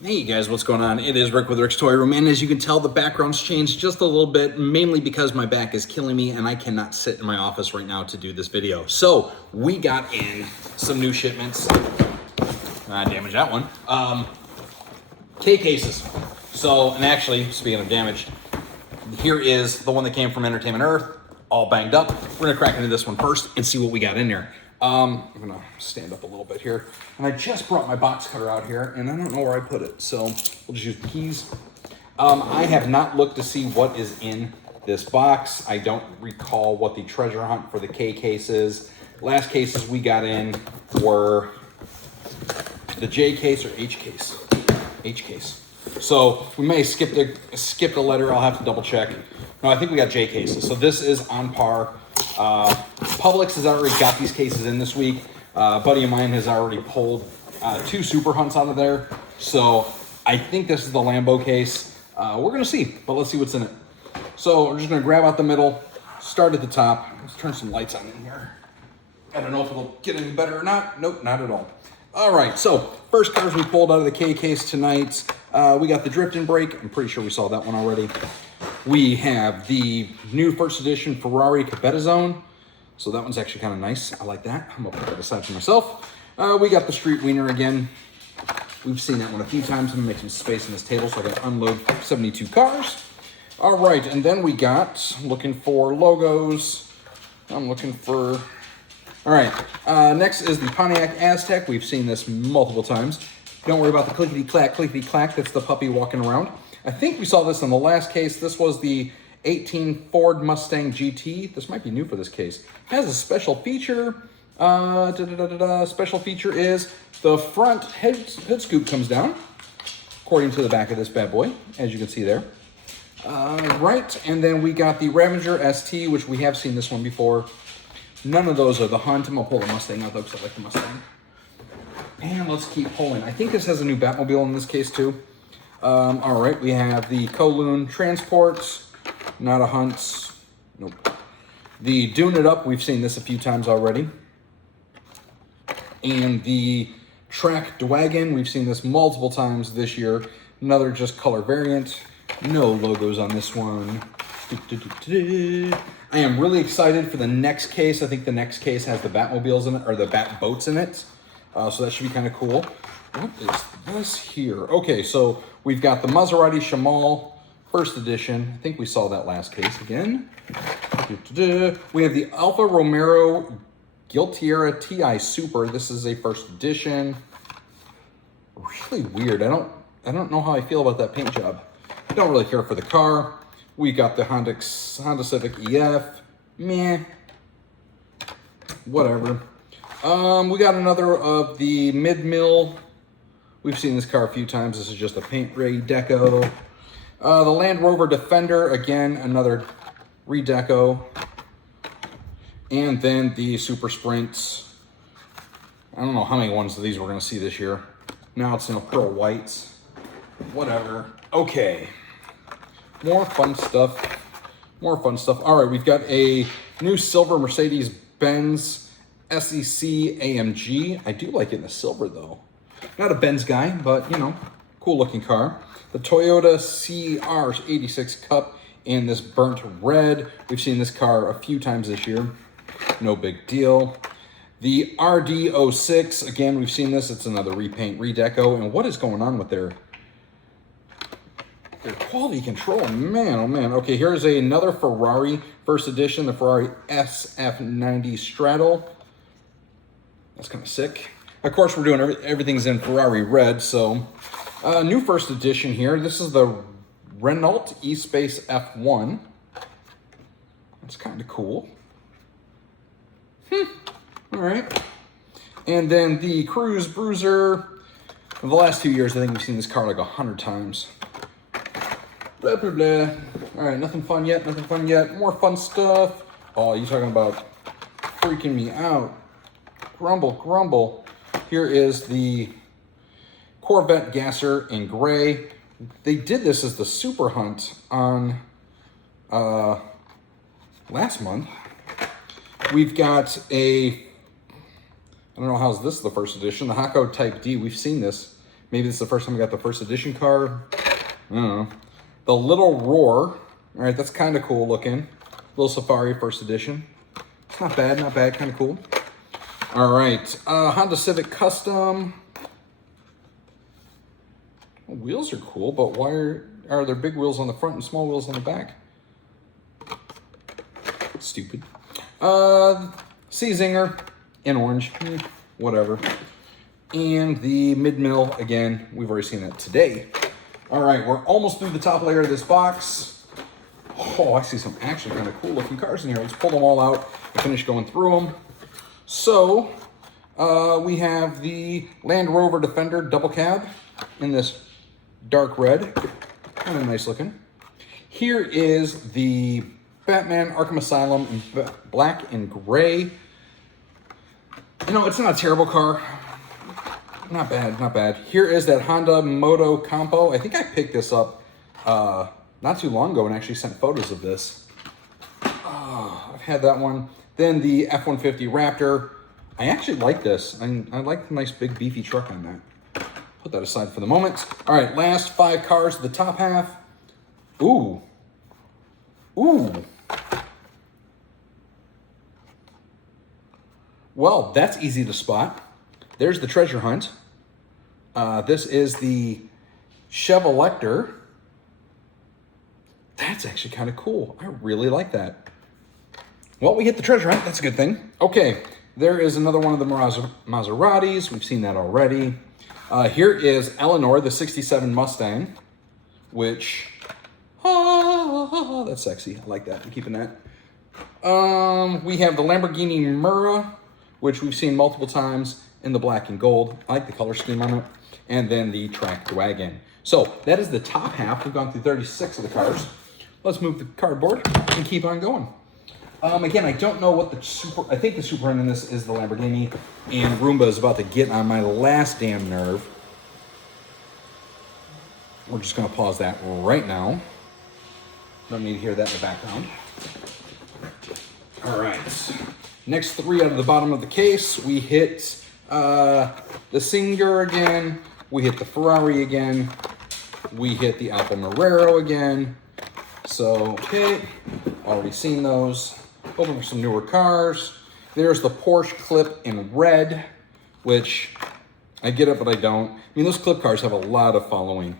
Hey guys, what's going on? It is Rick with Rick's Toy Room, and as you can tell, the background's changed just a little bit, mainly because my back is killing me and I cannot sit in my office right now to do this video. So, we got in some new shipments. Damage that one. K cases. So, and actually, speaking of damage, here is the one that came from Entertainment Earth, all banged up. We're gonna crack into this one first and see what we got in there. I'm gonna stand up a little bit here. And I just brought my box cutter out here and I don't know where I put it. So we'll just use the keys. I have not looked to see what is in this box. I don't recall what the treasure hunt for the K case is. Last cases we got in were the J case or H case. H case. So we may have skipped a letter. I'll have to double check. No, I think we got J cases. So this is on par. Publix has already got these cases in this week. A buddy of mine has already pulled 2 super hunts out of there. So I think this is the Lambo case. We're gonna see, but let's see what's in it. So we're just gonna grab out the middle, start at the top. Let's turn some lights on in here. I don't know if it'll get any better or not. Nope, not at all. All right, so first cars we pulled out of the K case tonight. We got the Drifting Brake. I'm pretty sure we saw that one already. We have the new first edition Ferrari Capetazone. So that one's actually kind of nice. I like that. I'm gonna put that aside for myself. We got the Street Wiener again. We've seen that one a few times. I'm gonna make some space in this table so I can unload 72 cars. All right, and then we got, looking for logos. I'm looking for, all right. Next is the Pontiac Aztec. We've seen this multiple times. Don't worry about the clickety clack. That's the puppy walking around. I think we saw this in the last case. This was the 18 Ford Mustang GT. This might be new for this case. It has a special feature. Special feature is the front hood scoop comes down, according to the back of this bad boy, as you can see there. Right, and then we got the Ravager ST, which we have seen this one before. None of those are the Hunt. I'm gonna pull the Mustang out though, because I like the Mustang. And let's keep pulling. I think this has a new Batmobile in this case too. All right, we have the Kowloon Transports, not a Hunt. Nope. The Dune It Up, we've seen this a few times already. And the Track Dwagon, we've seen this multiple times this year. Another just color variant. No logos on this one. I am really excited for the next case. I think the next case has the Batmobiles in it, or the Batboats in it. So that should be kind of cool. What is this here? Okay, so we've got the Maserati Shamal first edition. I think we saw that last case again. We have the Alfa Romero Giltiera TI Super. This is a first edition. Really weird. I don't know how I feel about that paint job. I don't really care for the car. We got the Honda Civic EF. Meh. Whatever. We got another of the mid-mill. We've seen this car a few times. This is just a paint redeco. The Land Rover Defender, again, another redeco. And then the Super Sprints. I don't know how many ones of these we're going to see this year. Now it's, pearl whites. Whatever. Okay. More fun stuff. More fun stuff. All right, we've got a new silver Mercedes-Benz SEC AMG. I do like it in the silver, though. Not a Benz guy, but, cool looking car. The Toyota CR86 Cup in this burnt red. We've seen this car a few times this year. No big deal. The RD06, again, we've seen this. It's another repaint, redeco. And what is going on with their quality control? Man, oh man. Okay, here's another Ferrari first edition, the Ferrari SF90 Straddle. That's kind of sick. Of course, we're doing everything's in Ferrari red, so new first edition here. This is the Renault eSpace F1. That's kind of cool. All right. And then the Cruise Bruiser. In the last 2 years, I think we've seen this car like 100 times. Blah, blah, blah. All right, nothing fun yet, nothing fun yet. More fun stuff. Oh, you talking about freaking me out. Grumble, grumble. Here is the Corvette Gasser in gray. They did this as the Super Hunt on last month. We've got I don't know how's this the first edition, the Hako Type D. We've seen this Maybe this is the first time I got the first edition card. I don't know. The Little Roar. All right, that's kind of cool looking. Little Safari first edition. It's not bad, kind of cool. All right, Honda Civic Custom. Wheels are cool, but why are there big wheels on the front and small wheels on the back? Stupid. Sea Zinger in orange, whatever. And the mid-mill, again, we've already seen that today. All right, we're almost through the top layer of this box. Oh, I see some actually kind of cool looking cars in here. Let's pull them all out and finish going through them. So, we have the Land Rover Defender double cab in this dark red. Kind of nice looking. Here is the Batman Arkham Asylum in black and gray. You know, it's not a terrible car. Not bad, not bad. Here is that Honda Moto Compo. I think I picked this up not too long ago and actually sent photos of this. I've had that one. Then the F-150 Raptor. I actually like this. I like the nice big beefy truck on that. Put that aside for the moment. All right, last 5 cars to the top half. Ooh. Ooh. Well, that's easy to spot. There's the treasure hunt. This is the Chevrolector. That's actually kind of cool. I really like that. Well, we hit the treasure hunt. That's a good thing. Okay, there is another one of the Maseratis. We've seen that already. Here is Eleanor, the 67 Mustang, which, that's sexy. I like that. I'm keeping that. We have the Lamborghini Miura, which we've seen multiple times in the black and gold. I like the color scheme on it. And then the tracked wagon. So that is the top half. We've gone through 36 of the cars. Let's move the cardboard and keep on going. Again, I don't know what I think the Super N in this is the Lamborghini, and Roomba is about to get on my last damn nerve. We're just gonna pause that right now. Don't need to hear that in the background. All right, next 3 out of the bottom of the case, we hit the Singer again, we hit the Ferrari again, we hit the Alfa Romeo again. So, okay, already seen those. Hoping for some newer cars. There's the Porsche Clip in red, which I get it, but I don't. I mean, those Clip cars have a lot of following.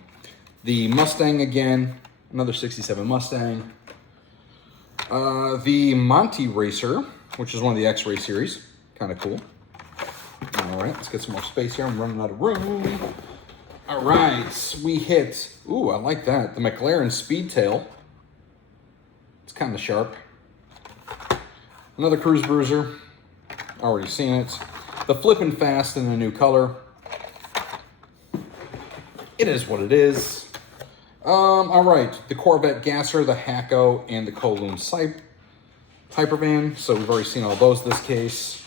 The Mustang again, another 67 Mustang. The Monty Racer, which is one of the X-Ray series. Kind of cool. All right, let's get some more space here. I'm running out of room. All right, we hit, ooh, I like that. The McLaren Speedtail. It's kind of sharp. Another Cruise Bruiser. Already seen it. The Flippin' Fast in a new color. It is what it is. All right, the Corvette Gasser, the Hakko, and the Kowloon Hypervan. So we've already seen all those this case.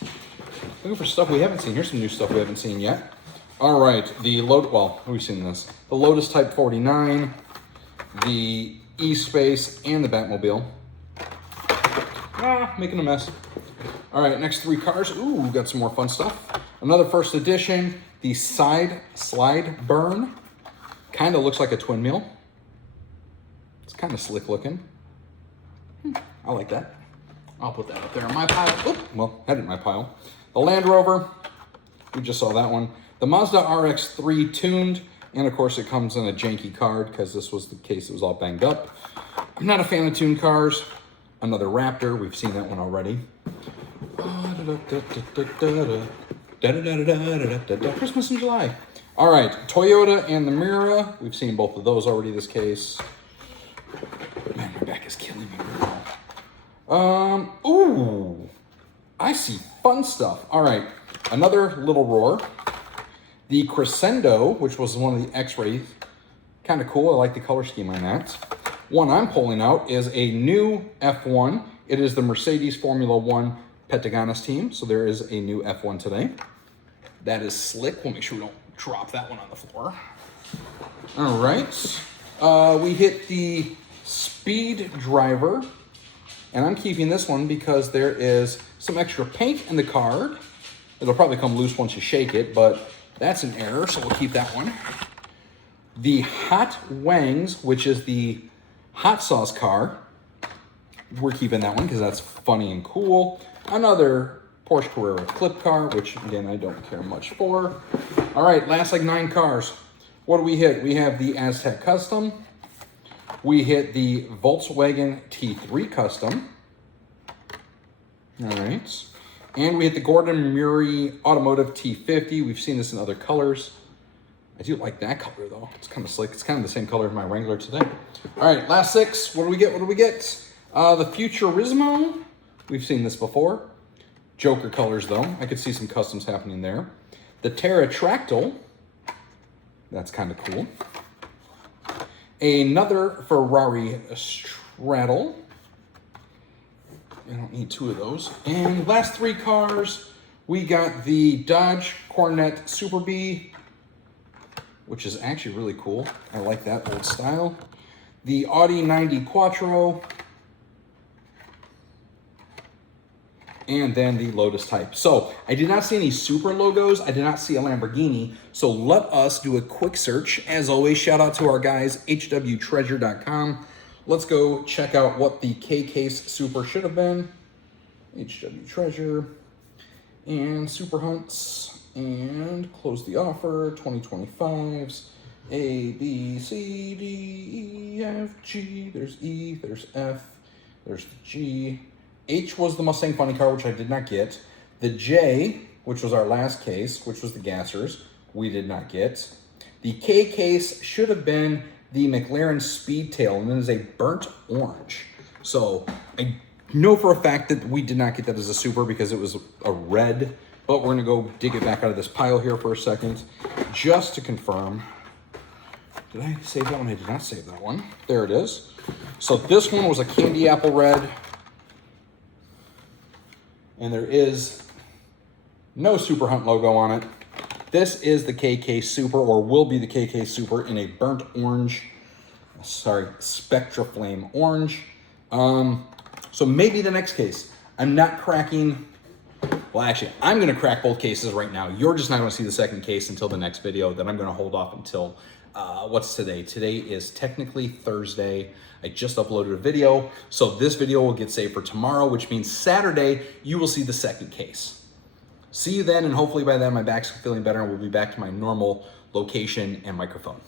Looking for stuff we haven't seen. Here's some new stuff we haven't seen yet. All right, the we've seen this. The Lotus Type 49, the E-Space, and the Batmobile. Making a mess. All right, next 3 cars. Ooh, got some more fun stuff. Another first edition, the Side Slide Burn. Kind of looks like a twin wheel. It's kind of slick looking. I like that. I'll put that up there in my pile. Oop, well, that in my pile. The Land Rover. We just saw that one. The Mazda RX-3 tuned. And of course, it comes in a janky card because this was the case that was all banged up. I'm not a fan of tuned cars. Another Raptor, we've seen that one already. Christmas in July. All right, Toyota and the Miura. We've seen both of those already this case. Man, my back is killing me right now. Ooh, I see fun stuff. All right, another Little Roar. The Crescendo, which was one of the X-Rays. Kind of cool, I like the color scheme on that. One I'm pulling out is a new F1. It is the Mercedes Formula One Pentagonus team. So there is a new F1 today. That is slick. We'll make sure we don't drop that one on the floor. All right. We hit the Speed Driver. And I'm keeping this one because there is some extra paint in the card. It'll probably come loose once you shake it, but That's an error, so we'll keep that one. The Hot Wangs, which is the hot sauce car. We're keeping that one because that's funny and cool. Another Porsche Carrera clip car, which again, I don't care much for. All right, last like 9 cars. What do we hit? We have the Aztek Custom. We hit the Volkswagen T3 Custom. All right. And we hit the Gordon Murray Automotive T50. We've seen this in other colors. I do like that color though. It's kind of slick. It's kind of the same color as my Wrangler today. All right, last 6. What do we get? What do we get? The Futurismo. We've seen this before. Joker colors though. I could see some customs happening there. The Terratractyl. That's kind of cool. Another Ferrari Straddle. I don't need 2 of those. And last 3 cars, we got the Dodge Corvette Super B, which is actually really cool. I like that old style. The Audi 90 Quattro. And then the Lotus Type. So I did not see any Super logos. I did not see a Lamborghini. So let us do a quick search. As always, shout out to our guys, hwtreasure.com. Let's go check out what the K-Case Super should have been. HW Treasure and Super Hunts and close the offer. 2025s. A, B, C, D, E, F, G. There's E, there's F, there's the G. H was the Mustang Funny Car, which I did not get. The J, which was our last case, which was the Gassers, we did not get. The K case should have been the McLaren Speedtail, and it is a burnt orange. So I know for a fact that we did not get that as a Super because it was a red, but we're gonna go dig it back out of this pile here for a second, just to confirm. Did I save that one? I did not save that one. There it is. So this one was a candy apple red. And there is no Super Hunt logo on it. This is the KK Super, or will be the KK Super, in a burnt orange, sorry, Spectra Flame orange. So maybe the next case. I'm not cracking, well actually, I'm gonna crack both cases right now. You're just not gonna see the second case until the next video. Then I'm gonna hold off until, what's today? Today is technically Thursday. I just uploaded a video, so this video will get saved for tomorrow, which means Saturday, you will see the second case. See you then, and hopefully by then my back's feeling better and we'll be back to my normal location and microphone.